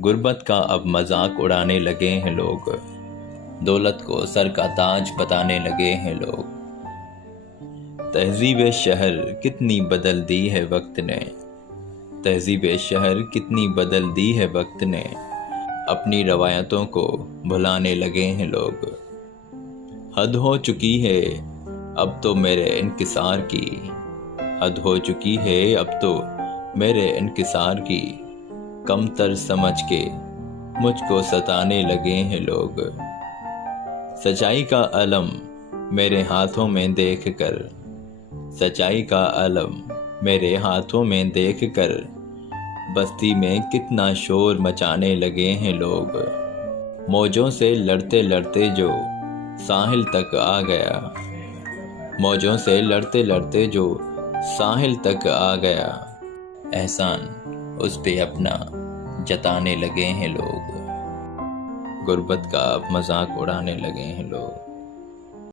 गुर्बत का अब मजाक उड़ाने लगे हैं लोग, दौलत को सर का ताज बताने लगे हैं लोग। तहजीब शहर कितनी बदल दी है वक्त ने, तहजीब शहर कितनी बदल दी है वक्त ने, अपनी रवायतों को भुलाने लगे हैं लोग। हद हो चुकी है अब तो मेरे इनकिसार की, हद हो चुकी है अब तो मेरे इनकिसार की, कमतर समझ के मुझको सताने लगे हैं लोग। सच्चाई का अलम मेरे हाथों में देख कर, सच्चाई का अलम मेरे हाथों में देख कर, बस्ती में कितना शोर मचाने लगे हैं लोग। मौजों से लड़ते लड़ते जो साहिल तक आ गया, मौजों से लड़ते लड़ते जो साहिल तक आ गया, एहसान उस पे अपना जताने लगे हैं लोग। गुर्बत का अब मजाक उड़ाने लगे हैं लोग।